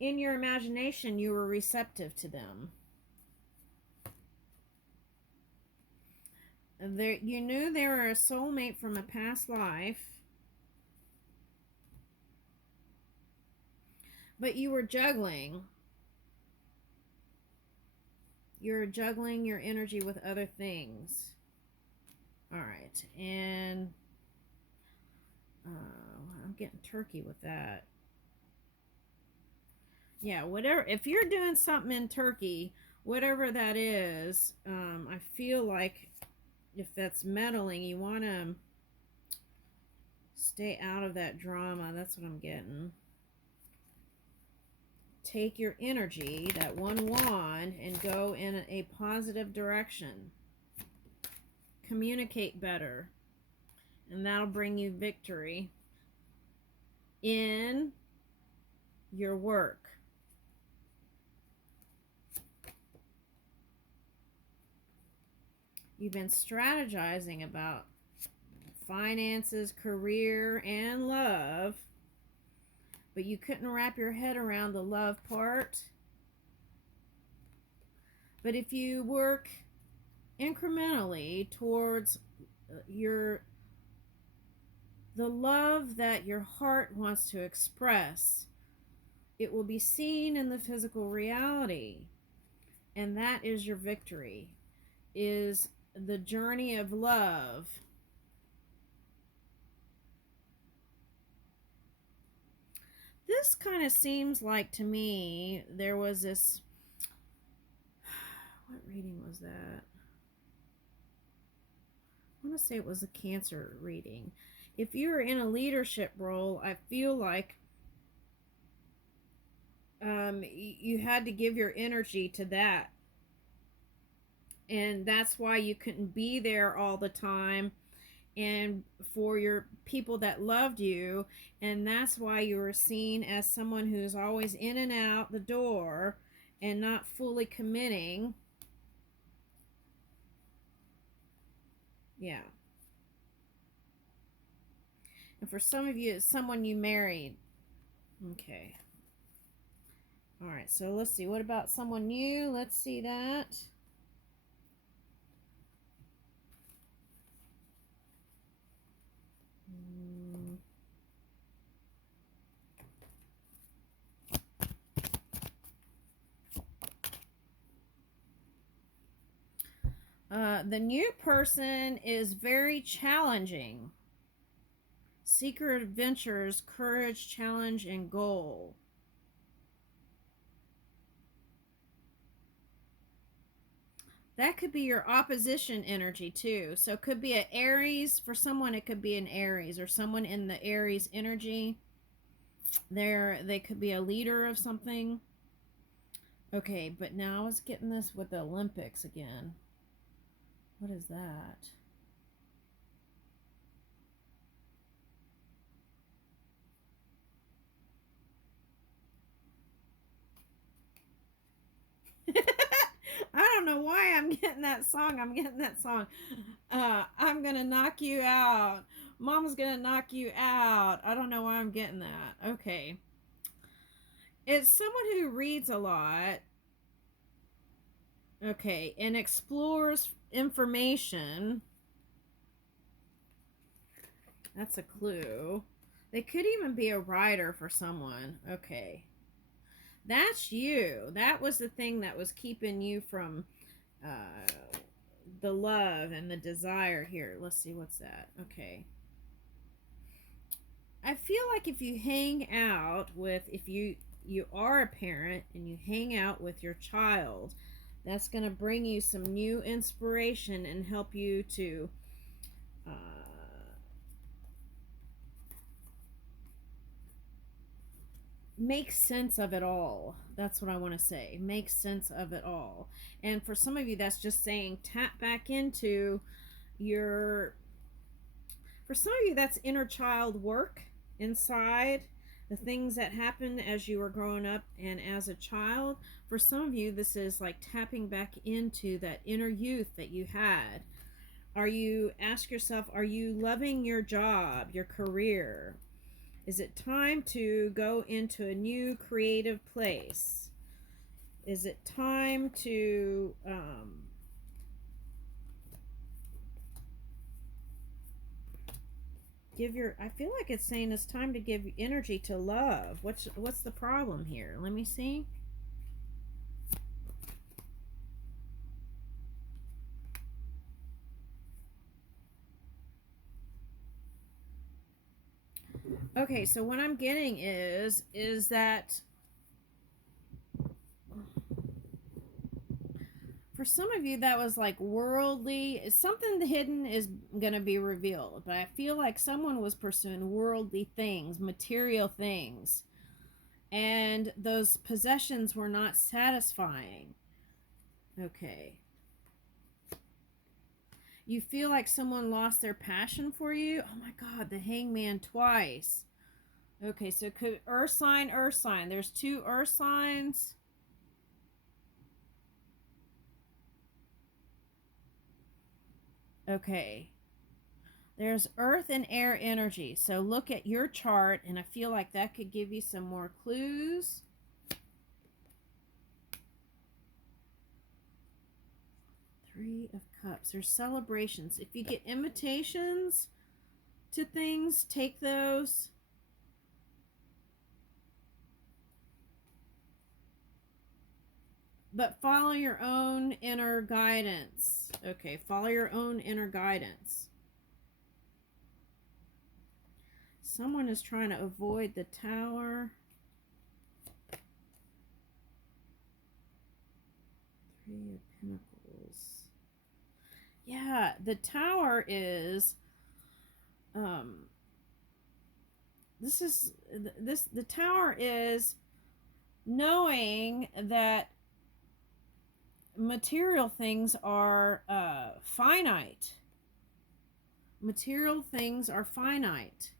in your imagination, you were receptive to them. You knew they were a soulmate from a past life, but you were juggling. You're juggling your energy with other things. All right, and I'm getting turkey with that. Yeah, whatever. If you're doing something in Turkey, whatever that is, I feel like if that's meddling, you want to stay out of that drama. That's what I'm getting. Take your energy, that one wand, and go in a positive direction. Communicate better, and that'll bring you victory in your work. You've been strategizing about finances, career, and love, but you couldn't wrap your head around the love part. But if you work incrementally towards the love that your heart wants to express, it will be seen in the physical reality. And that is your victory, is the journey of love. This kind of seems like, to me, there was this, what reading was that? I want to say it was a Cancer reading. If you're in a leadership role, I feel like you had to give your energy to that. And that's why you couldn't be there all the time, and for your people that loved you. And that's why you were seen as someone who's always in and out the door and not fully committing. Yeah. And for some of you, it's someone you married. Okay. All right, so let's see. What about someone new? Let's see that. The new person is very challenging. Secret adventures, courage, challenge, and goal. That could be your opposition energy too. So it could be an Aries. For someone, it could be an Aries, or someone in the Aries energy. They could be a leader of something. Okay, but now I was getting this with the Olympics again. What is that? I don't know why I'm getting that song. I'm getting that song. I'm going to knock you out. Mom's going to knock you out. I don't know why I'm getting that. Okay. It's someone who reads a lot. Okay. And explores information. That's a clue. They could even be a writer for someone. Okay. That's you. That was the thing that was keeping you from uh, the love and the desire here. Let's see, what's that? Okay. I feel like if you hang out with, if you are a parent and you hang out with your child, that's going to bring you some new inspiration and help you to make sense of it all. That's what I want to say. Make sense of it all. And for some of you, that's just saying tap back into your, for some of you, that's inner child work inside, the things that happened as you were growing up and as a child. For some of you, this is like tapping back into that inner youth that you had. Ask yourself, are you loving your job, your career? Is it time to go into a new creative place? Is it time to give your, I feel like it's saying it's time to give energy to love. What's the problem here? Let me see. Okay, so what I'm getting is that for some of you that was like worldly, something hidden is going to be revealed, but I feel like someone was pursuing worldly things, material things, and those possessions were not satisfying. Okay. You feel like someone lost their passion for you. Oh my god, the Hangman twice. Okay, so could earth sign, earth sign. There's two earth signs. Okay. There's earth and air energy. So look at your chart, and I feel like that could give you some more clues. Three of Cups. There's celebrations. If you get invitations to things, take those. But follow your own inner guidance. Okay, follow your own inner guidance. Someone is trying to avoid the Tower. Three of Pentacles. Yeah, the Tower is the Tower is knowing that material things are finite. Material things are finite.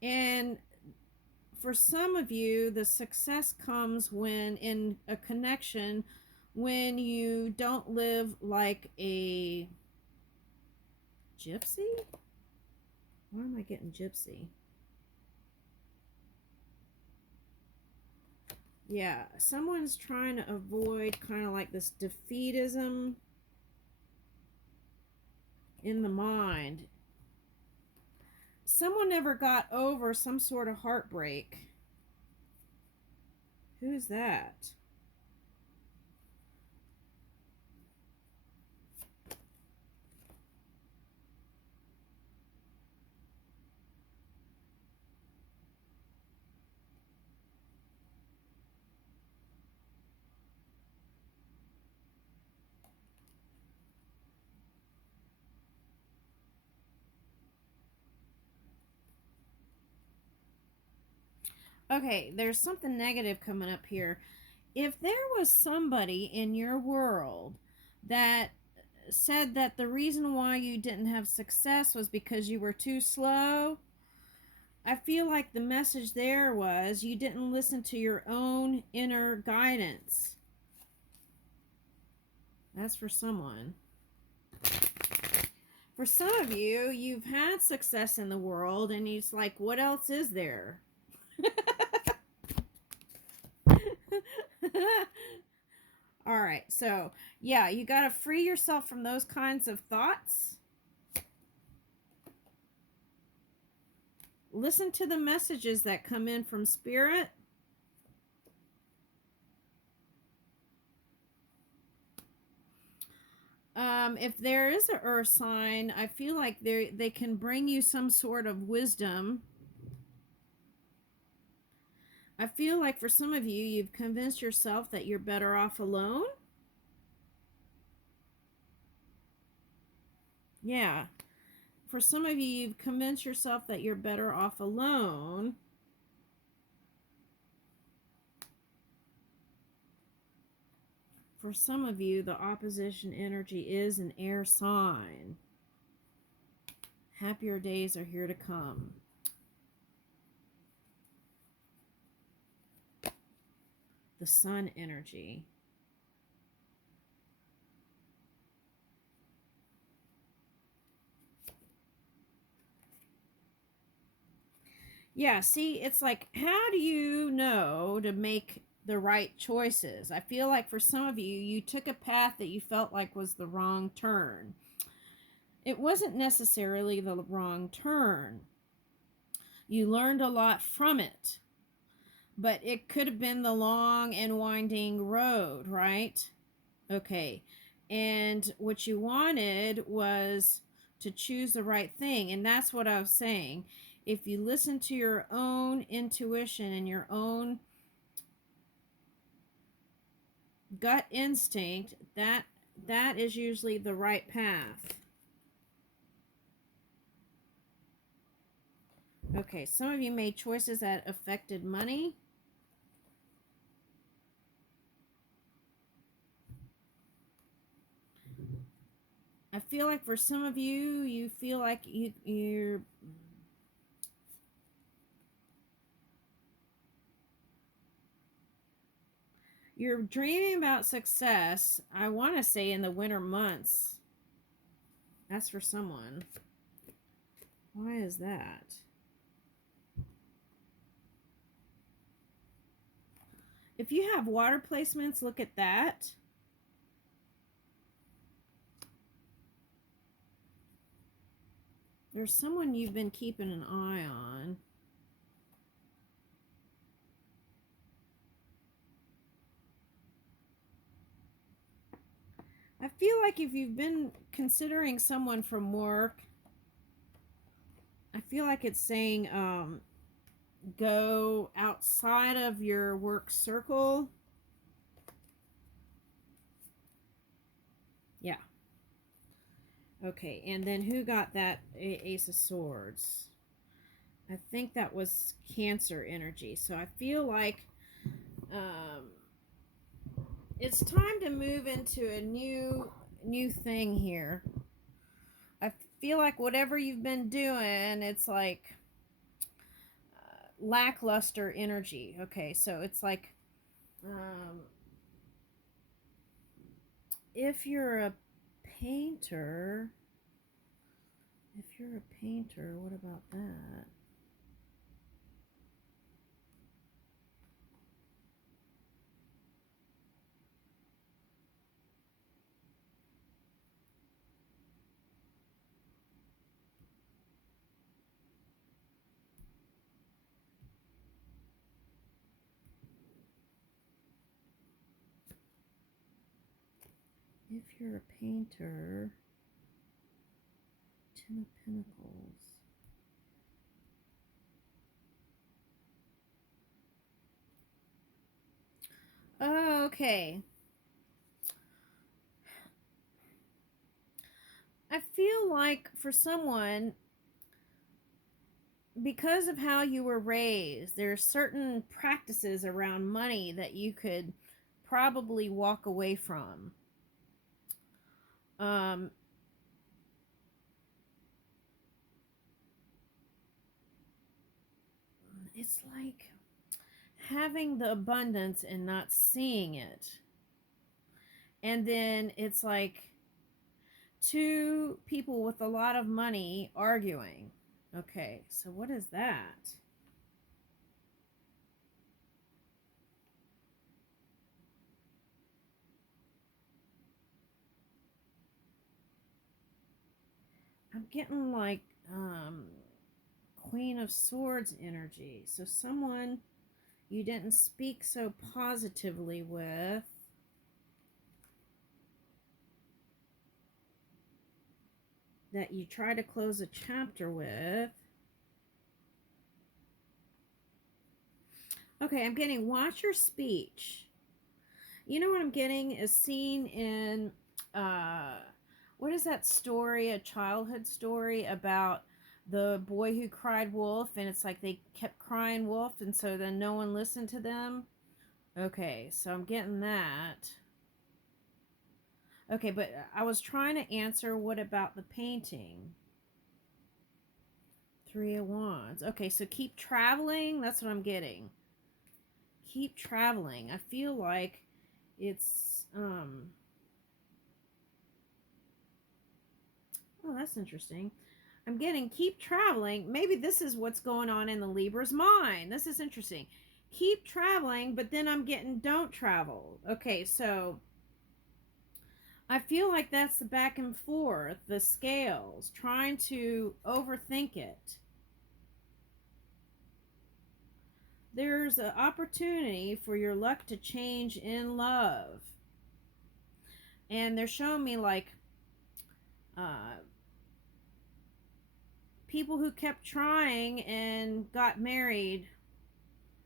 And for some of you, the success comes when in a connection, when you don't live like a gypsy. Why am I getting gypsy? Yeah, someone's trying to avoid kind of like this defeatism in the mind. Someone never got over some sort of heartbreak. Who's that? Okay, there's something negative coming up here. If there was somebody in your world that said that the reason why you didn't have success was because you were too slow, I feel like the message there was you didn't listen to your own inner guidance. That's for someone. For some of you, you've had success in the world and it's like, what else is there? All right, so yeah, you got to free yourself from those kinds of thoughts. Listen to the messages that come in from Spirit. If there is an earth sign, I feel like they can bring you some sort of wisdom. I feel like for some of you, you've convinced yourself that you're better off alone. Yeah. For some of you, you've convinced yourself that you're better off alone. For some of you, the opposition energy is an air sign. Happier days are here to come. The sun energy. Yeah, see, it's like, how do you know to make the right choices? I feel like for some of you, you took a path that you felt like was the wrong turn. It wasn't necessarily the wrong turn. You learned a lot from it, but it could have been the long and winding road, right? Okay. And what you wanted was to choose the right thing. And that's what I was saying. If you listen to your own intuition and your own gut instinct, that is usually the right path. Okay, some of you made choices that affected money. I feel like for some of you, you feel like you're dreaming about success. I want to say in the winter months. That's for someone. Why is that? If you have water placements, look at that. There's someone you've been keeping an eye on. I feel like if you've been considering someone from work, I feel like it's saying go outside of your work circle. Yeah. Okay, and then who got that Ace of Swords? I think that was Cancer energy. So I feel like um, it's time to move into a new thing here. I feel like whatever you've been doing, it's like lackluster energy. Okay, so it's like um, if you're a painter, what about that? If you're a painter, Ten of Pentacles. Oh, okay. I feel like for someone, because of how you were raised, there's certain practices around money that you could probably walk away from. Um, it's like having the abundance and not seeing it. And then it's like two people with a lot of money arguing. Okay, so what is that? I'm getting like Queen of Swords energy. So someone you didn't speak so positively with, that you try to close a chapter with. Okay, I'm getting watch your speech. You know what I'm getting is seen in what is that story, a childhood story about the boy who cried wolf, and it's like they kept crying wolf and so then no one listened to them. Okay, so I'm getting that. Okay, but I was trying to answer what about the painting? Three of Wands. Okay, so keep traveling. That's what I'm getting. Keep traveling. I feel like it's oh, that's interesting. I'm getting keep traveling. Maybe this is what's going on in the Libra's mind. This is interesting. Keep traveling, but then I'm getting don't travel. Okay, so I feel like that's the back and forth, the scales, trying to overthink it. There's an opportunity for your luck to change in love. And they're showing me like uh, people who kept trying and got married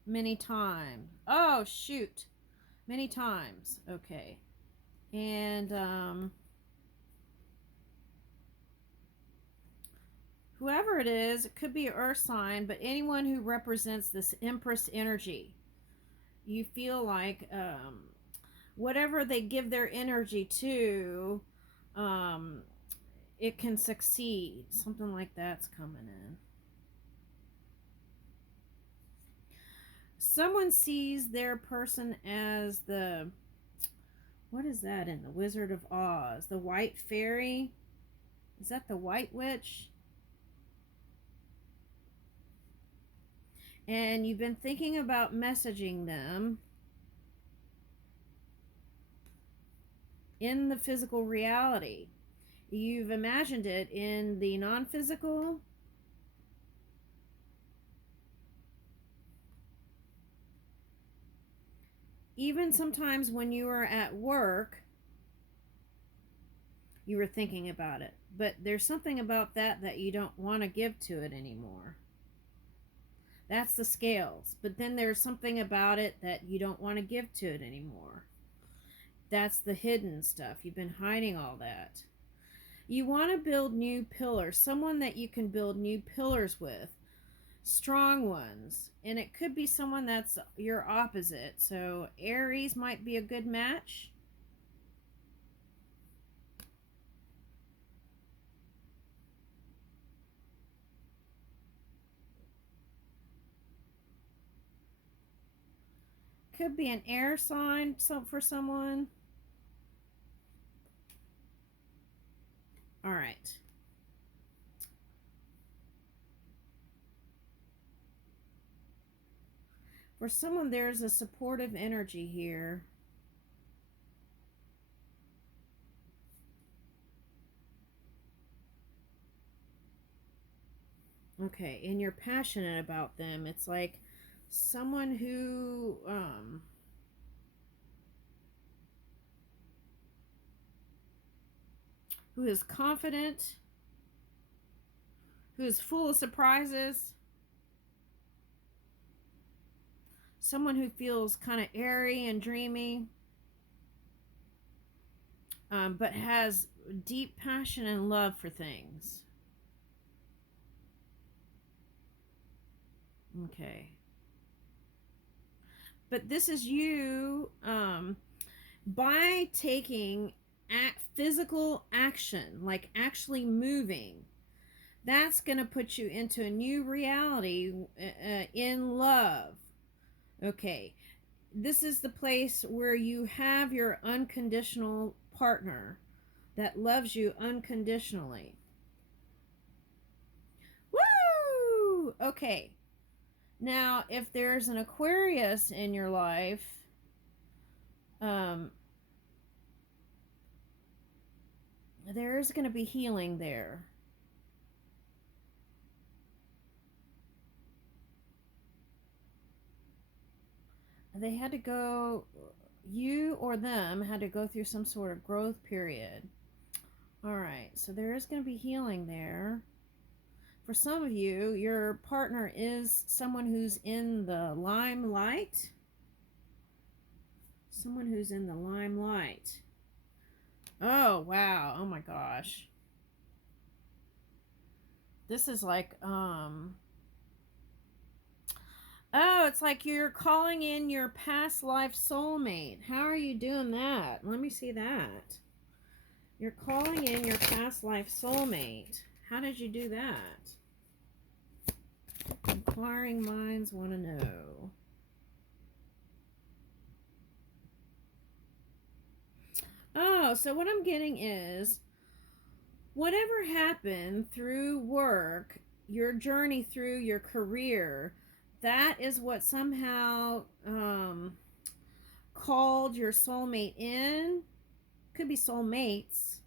many times. Oh, shoot. Many times. Okay. And whoever it is, it could be an earth sign, but anyone who represents this Empress energy, you feel like whatever they give their energy to, it can succeed. Something like that's coming in. Someone sees their person as the, what is that in the Wizard of Oz? The white fairy? Is that the white witch? And you've been thinking about messaging them in the physical reality. You've imagined it in the non-physical. Even sometimes when you were at work, you were thinking about it. But there's something about that you don't want to give to it anymore. That's the scales. But then there's something about it that you don't want to give to it anymore. That's the hidden stuff. You've been hiding all that. You want to build new pillars. Someone that you can build new pillars with. Strong ones. And it could be someone that's your opposite. So Aries might be a good match. Could be an air sign for someone. All right. For someone, there's a supportive energy here. Okay, and you're passionate about them. It's like someone who is confident, who is full of surprises, someone who feels kind of airy and dreamy, but has deep passion and love for things. Okay. But this is you by taking physical action, like actually moving. That's going to put you into a new reality in love. Okay. This is the place where you have your unconditional partner that loves you unconditionally. Woo! Okay. Now, if there's an Aquarius in your life, there's going to be healing there. They had to go, you or them had to go through some sort of growth period. All right, so there is going to be healing there. For some of you, your partner is someone who's in the limelight. Someone who's in the limelight. Oh, wow. Oh my gosh. This is like, oh, it's like you're calling in your past life soulmate. How are you doing that? Let me see that. You're calling in your past life soulmate. How did you do that? Inquiring minds want to know. Oh, so what I'm getting is whatever happened through work, your journey through your career, that is what somehow called your soulmate in. Could be soulmates.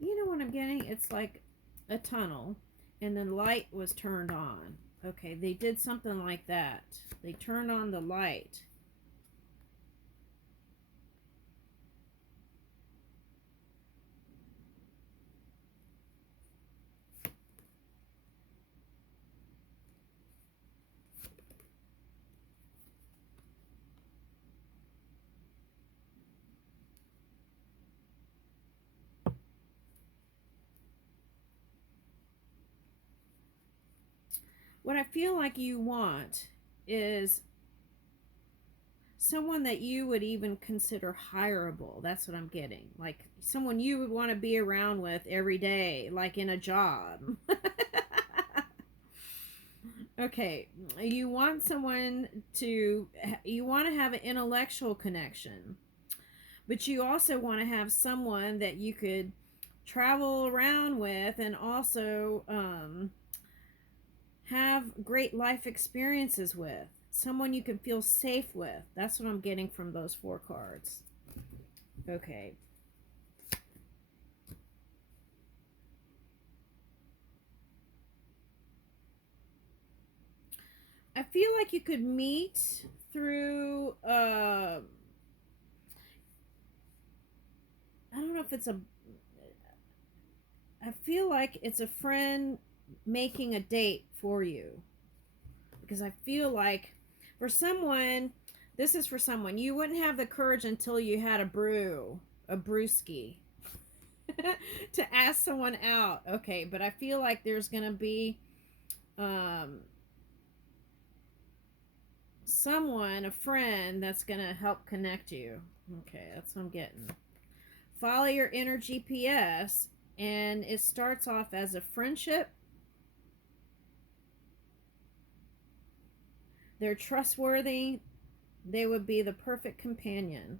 You know what I'm getting? It's like a tunnel and the light was turned on. Okay, they did something like that. They turned on the light. What I feel like you want is someone that you would even consider hireable. That's what I'm getting. Like someone you would want to be around with every day, like in a job. Okay, you want someone to, you want to have an intellectual connection, but you also want to have someone that you could travel around with and also have great life experiences with. Someone you can feel safe with. That's what I'm getting from those 4 cards. Okay. I feel like you could meet through I don't know if it's a, I feel like it's a friend making a date for you. Because I feel like for someone, this is for someone, you wouldn't have the courage until you had a brewski, to ask someone out. Okay, but I feel like there's going to be someone, a friend, that's going to help connect you. Okay, that's what I'm getting. Follow your inner GPS, and it starts off as a friendship. They're trustworthy. They would be the perfect companion.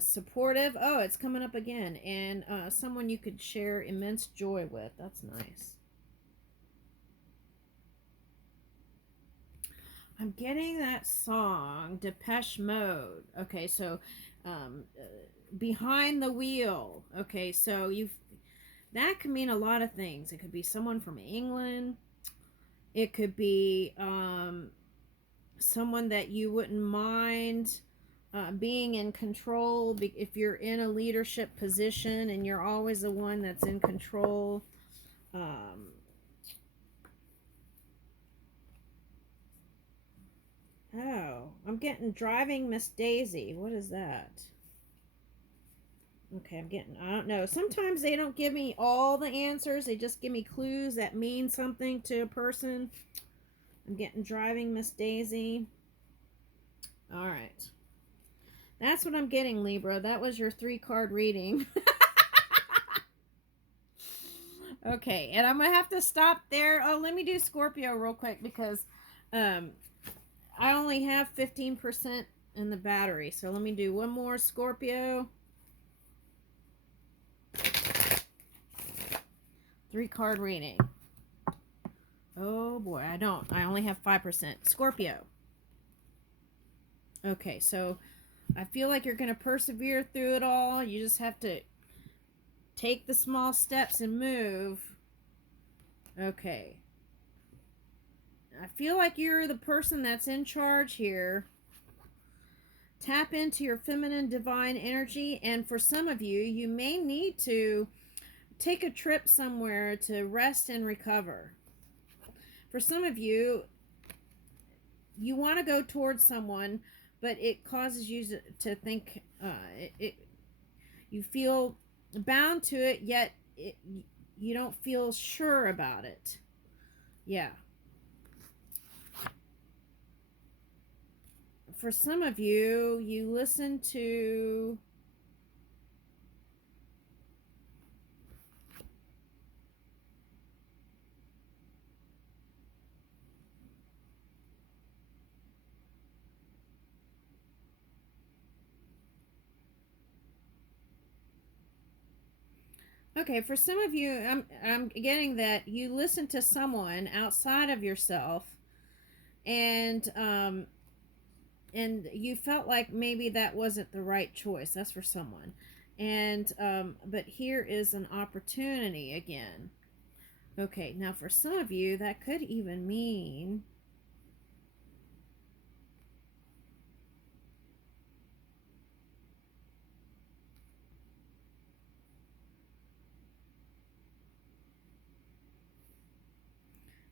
Supportive. Oh, it's coming up again. And someone you could share immense joy with. That's nice. I'm getting that song, Depeche Mode. Okay, so Behind the Wheel. Okay, so that could mean a lot of things. It could be someone from England. It could be someone that you wouldn't mind being in control if you're in a leadership position and you're always the one that's in control. Oh, I'm getting Driving Miss Daisy. What is that? Okay, I don't know. Sometimes they don't give me all the answers. They just give me clues that mean something to a person. I'm getting Driving Miss Daisy. All right. That's what I'm getting, Libra. That was your 3-card reading. Okay, and I'm going to have to stop there. Oh, let me do Scorpio real quick because I only have 15% in the battery. So let me do one more Scorpio. 3-card reading. Oh boy, I only have 5%. Scorpio. Okay, so I feel like you're going to persevere through it all. You just have to take the small steps and move. Okay. I feel like you're the person that's in charge here. Tap into your feminine divine energy, and for some of you, you may need to take a trip somewhere to rest and recover. For some of you, you want to go towards someone, but it causes you to think, you feel bound to it, yet you don't feel sure about it. Yeah. for some of you, you listen to okay, for some of you, I'm getting that you listen to someone outside of yourself, and you felt like maybe that wasn't the right choice. That's for someone. And but here is an opportunity again. Okay, now for some of you, that could even mean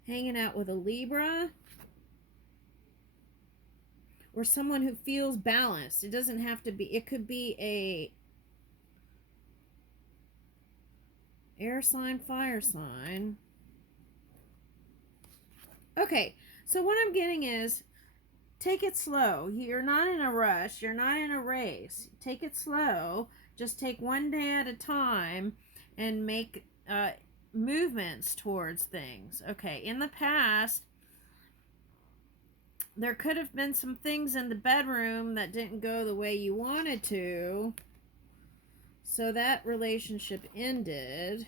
hanging out with a Libra or someone who feels balanced. It doesn't have to be, it could be a air sign, fire sign. Okay, so what I'm getting is take it slow. You're not in a rush. You're not in a race. Take it slow. Just take one day at a time and make movements towards things. Okay, in the past, there could have been some things in the bedroom that didn't go the way you wanted to. So that relationship ended.